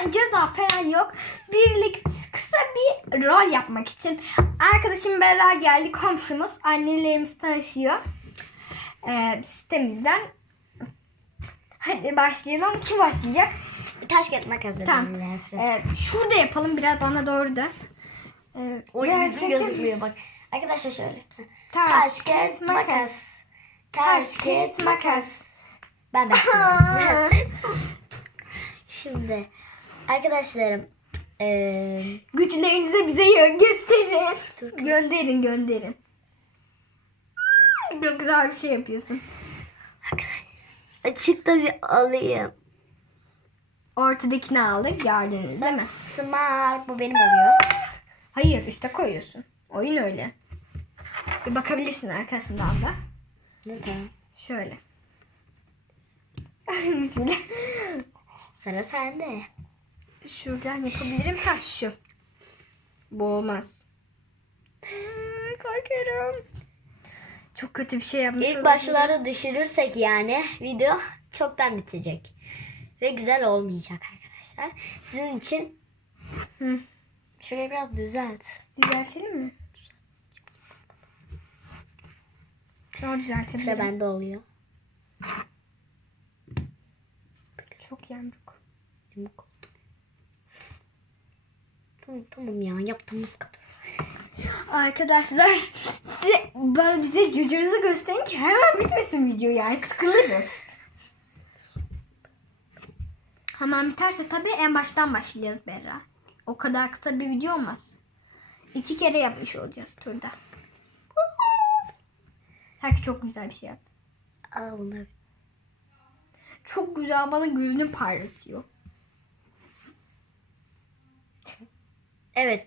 Ama ceza falan yok. Birlik kısa bir rol yapmak için. Arkadaşım Berra geldi komşumuz. Annelerimiz tanışıyor. Ee, sitemizden. Hadi başlayalım. Kim başlayacak? Taş kağıt makas Tamam. Ee, şurada yapalım. Biraz bana doğru dön. Ee, Oraya yüzüm gerçekten- gözükmüyor bak. Arkadaşlar şöyle. Taş, kağıt, makas. Taş, kağıt, makas. Ben başlıyorum. Şimdi arkadaşlarım eee Güçlerinizi bize yön gösterin. Dur. Gönderin gönderin. Çok güzel bir şey yapıyorsun. açıkta bir alayım. Ortadakini aldık gördünüz değil mi? Smart bu benim oluyor. Hayır üste koyuyorsun. Oyun öyle. Bir bakabilirsin arkasından da. Neden? Şöyle. Bismillah. Sıra sende. Şuradan yapabilirim. Ha şu. Bu olmaz. Aa, Korkuyorum. Çok kötü bir şey yapmış İlk başlarda düşürürsek yani video çoktan bitecek. Ve güzel olmayacak arkadaşlar. Sizin için Hı. şurayı biraz düzelt. Düzeltelim mi? Şunu düzeltebilirim. Sıra bende oluyor. Çok yamuk. Yamuk. Tamam tamam ya yaptığımız kadar. Arkadaşlar size, bana bize gücünüzü gösterin ki hemen bitmesin video yani sıkılırız. Hemen biterse tabii en baştan başlayacağız Berra. O kadar kısa bir video olmaz. İki kere yapmış olacağız turda. Sanki çok güzel bir şey bunu. Çok güzel bana gözünü parlatıyor. Evet.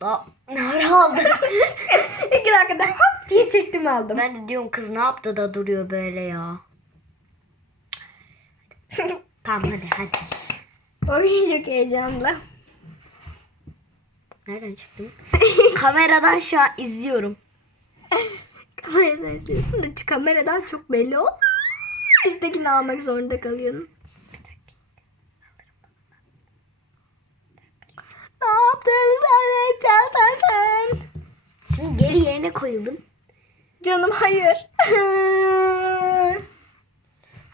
Aa, ne aldı? İki dakikada hop diye çektim aldım. ben de diyorum kız ne yaptı da duruyor böyle ya. tamam hadi hadi. Oy çok heyecanlı. Nereden çıktım? Kameradan şu an izliyorum. Kameradan izliyorsun da şu kameradan çok belli ol. Üsttekini almak zorunda kalıyorum. Ne yaptın sen? Şimdi geri yerine koyuldum. Canım hayır.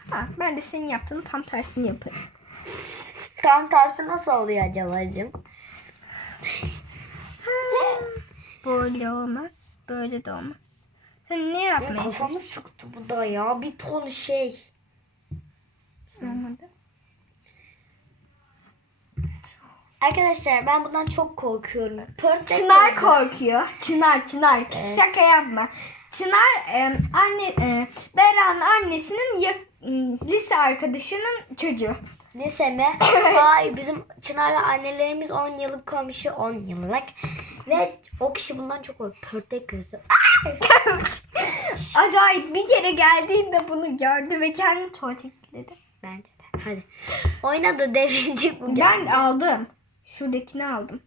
ha, ben de senin yaptığın tam tersini yaparım. Tam tersi nasıl oluyor acabacığım? Böyle olmaz. Böyle de olmaz. Sen ne yapmaya Kafamı çalışıyorsun? sıktı bu da ya. Bir ton şey. Olmadı. Arkadaşlar ben bundan çok korkuyorum. Pört Çınar korkuyor. Çınar, Çınar. Şaka yapma. Çınar e, anne e, Berra'nın annesinin ya- lise arkadaşının çocuğu. Lise mi? Hayır bizim Çınar'la annelerimiz 10 yıllık komşu 10 yıllık. Ve o kişi bundan çok korkuyor. Pörtlek gözü. Acayip bir kere geldiğinde bunu gördü ve kendini tuvalete kilitledi. Bence de. Hadi. Oyna da devirecek bu Ben geldi. aldım. Şuradakini aldım.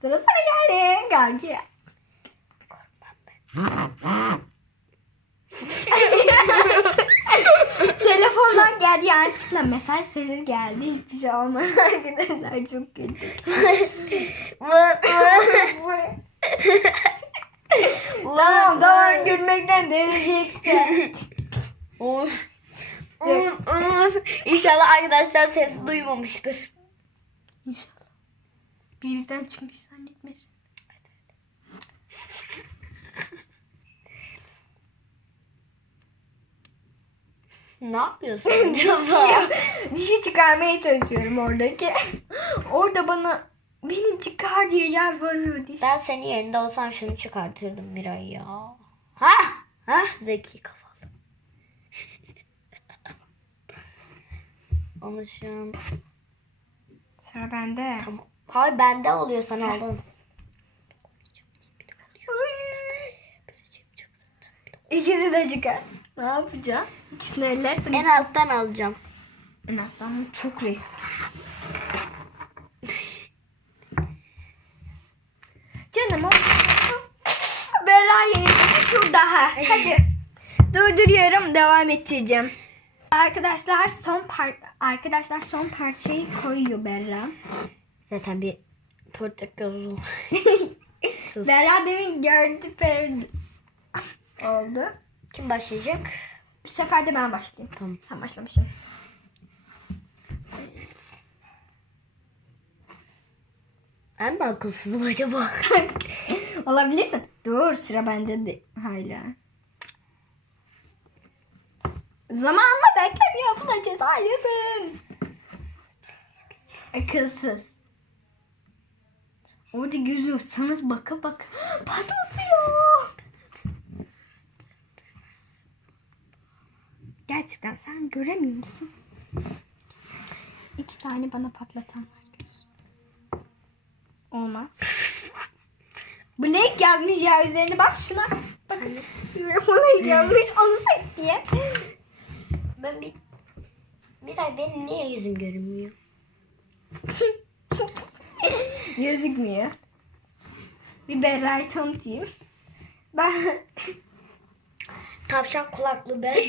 Sıra sana geldi. Gargi. Telefondan geldi yanlışlıkla mesaj sesi geldi. Hiçbir şey olmadı arkadaşlar çok güldük. tamam tamam gülmekten deneyeceksin. Of. İnşallah arkadaşlar sesi duymamıştır. İnşallah. Bizden çıkmış zannetmesin. Ne yapıyorsun acaba? dişi çıkarmaya çalışıyorum oradaki. Orada bana beni çıkar diye yalvarıyor diş. Ben senin yerinde olsam şunu çıkartırdım Miray ya. Ha? Ha? Zeki kafalı. Onu şu an... Sıra bende. Tamam. Hayır bende oluyor sana oğlum. İkisi de çıkar. Ne yapacağım? İkisini ellersen En alttan alacağım. en alttan çok risk. Canım. Bir tur daha. Hadi. Durduruyorum. Devam ettireceğim. Arkadaşlar son par arkadaşlar son parçayı koyuyor Berra. Zaten bir portakal. Berra demin gördü Berra. Oldu. Kim başlayacak? Bu sefer de ben başlayayım. Tamam. Sen başlamışsın. Ben mi akılsızım acaba? Olabilirsin. Dur sıra bende de hala. Zamanla beklemiyorsun ceza yesin. Akılsız. Orada gözü sana baka bak patlatıyor. Gerçekten sen göremiyor musun? İki tane bana patlatan var göz. Olmaz. Blake yazmış ya üzerine bak şuna. Bakın. Blake yazmış seç diye. Ben bir... Miray benim niye yüzüm görünmüyor? Gözükmüyor. Bir Berra'yı tanıtayım. Ben Tavşan kulaklı ben.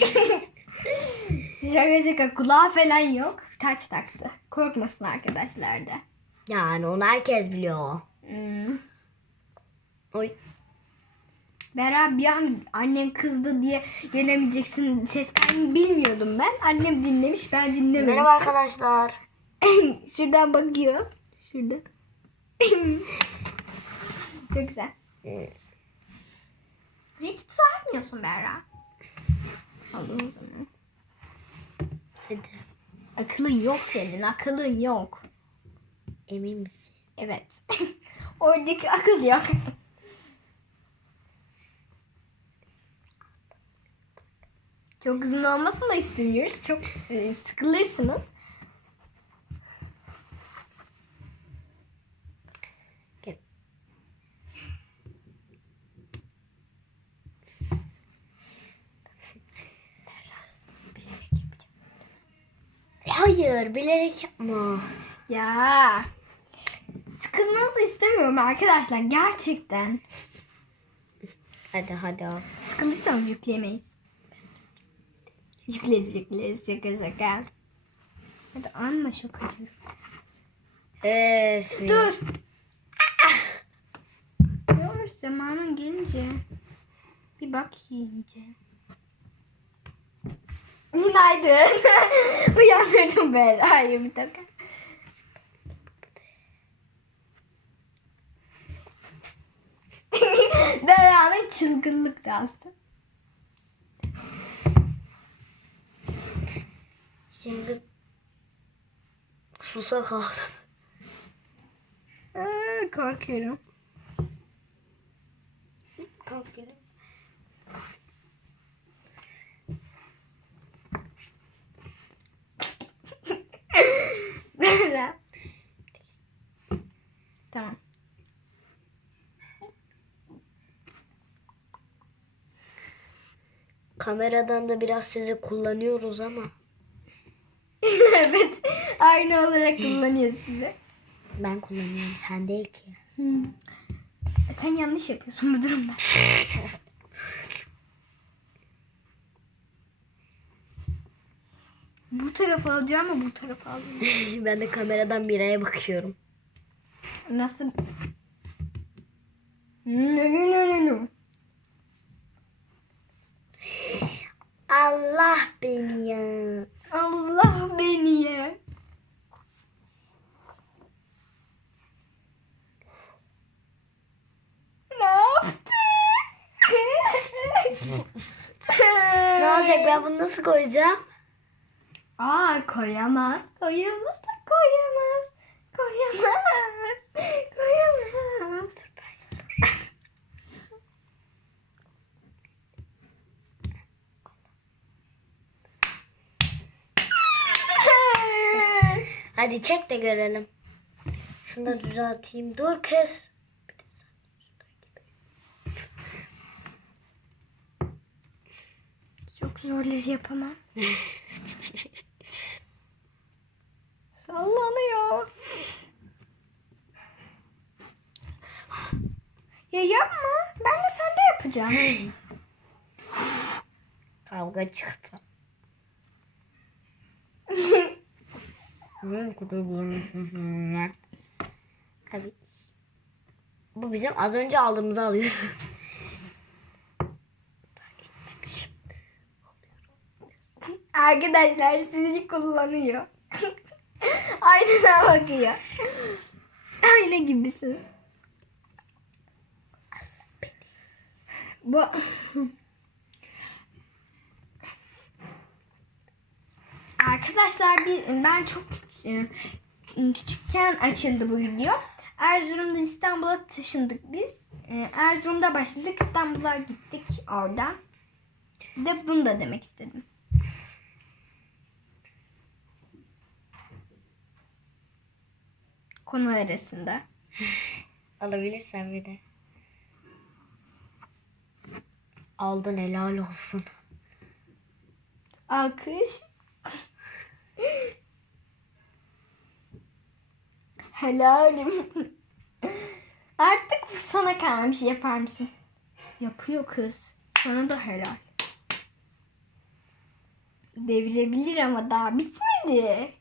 şaka şaka kulağı falan yok. Taç taktı. Korkmasın arkadaşlar da. yani onu herkes biliyor. Hmm. Oy. Berra bir an annem kızdı diye gelemeyeceksin ses kaydını bilmiyordum ben. Annem dinlemiş ben dinlememiştim. Merhaba arkadaşlar. Şuradan bakıyor. Şurada. Çok güzel. Hiç saymıyorsun Berra. Aldım o zaman. Hadi. Akılın yok senin. Akılın yok. Emin misin? Evet. Oradaki akıl yok. Çok uzun olmasını da istemiyoruz. Çok e, sıkılırsınız. Gel. Hayır bilerek yapma. Ya. Sıkılmanızı istemiyorum arkadaşlar. Gerçekten. Hadi hadi al. Sıkılırsanız yükleyemeyiz. Yükleriz yükleriz şaka şaka. Hadi anma şaka diyorum. Öf. Dur. Dur zamanın gelince. Bir bak yiyince. Günaydın. Uyandırdım Berra'yı bir dakika. Berra'nın çılgınlık dansı. Şimdi susa kaldım. Aa, korkuyorum. Kalk gülüm. Berra. Tamam. Kameradan da biraz sizi kullanıyoruz ama. Aynı olarak kullanıyor sizi. ben kullanıyorum sen değil ki. Hmm. Sen yanlış yapıyorsun bu durumda. bu tarafa alacağım ama bu tarafa alayım. ben de kameradan Miray'a bakıyorum. Nasıl? No no no no no. Allah beni ya. Allah beni ye. Ne yaptı? Ne olacak ben bunu nasıl koyacağım? Aa koyamaz. Koyamaz da koyamaz. Koyamaz. Koyamaz. Hadi çek de görelim. Şunu da düzelteyim. Dur kız. Zorları yapamam. Sallanıyor. Ya yapma. Ben de sende yapacağım. Kavga çıktı. Abi. Bu bizim az önce aldığımızı alıyor. Arkadaşlar sizi kullanıyor. Aynına bakıyor. Ayna gibisiniz. Bu Arkadaşlar ben çok e, küçükken açıldı bu video. Erzurum'dan İstanbul'a taşındık biz. E, Erzurum'da başladık. İstanbul'a gittik oradan. De bunu da demek istedim. Konu arasında. Alabilirsen bir de. Aldın helal olsun. Alkış. Helalim. Artık bu sana kalmış yapar mısın? Yapıyor kız. Sana da helal. Devirebilir ama daha bitmedi.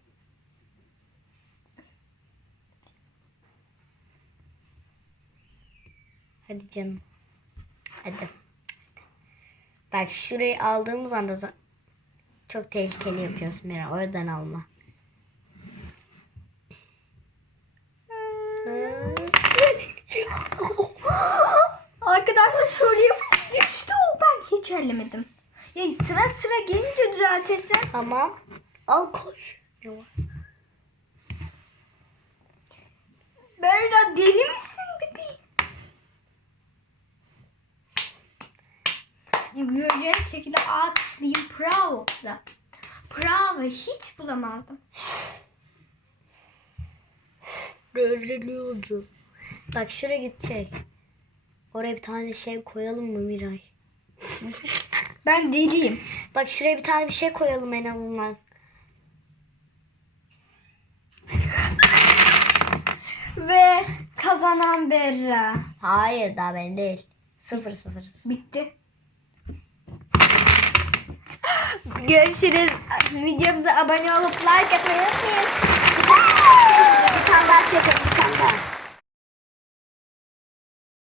Hadi canım. Hadi. Bak şurayı aldığımız anda çok tehlikeli yapıyorsun Mira. Oradan alma. Arkadaşlar şöyle yapıp düştü o. Ben hiç ellemedim. Ya sıra sıra gelince düzeltirsen. Tamam. Al var? Berra deli misin bebeğim? Göreceğiniz şekilde alkışlayayım. Bravo. Bravo. Hiç bulamazdım. Oldu. Bak şuraya gidecek. Oraya bir tane şey koyalım mı Miray? Ben deliyim. Bak şuraya bir tane bir şey koyalım en azından. Ve kazanan Berra. Hayır daha ben değil. Sıfır sıfır. Bitti. Görüşürüz. Videomuza abone olup like atmayı unutmayın. Bir tane daha çekelim bir tane daha.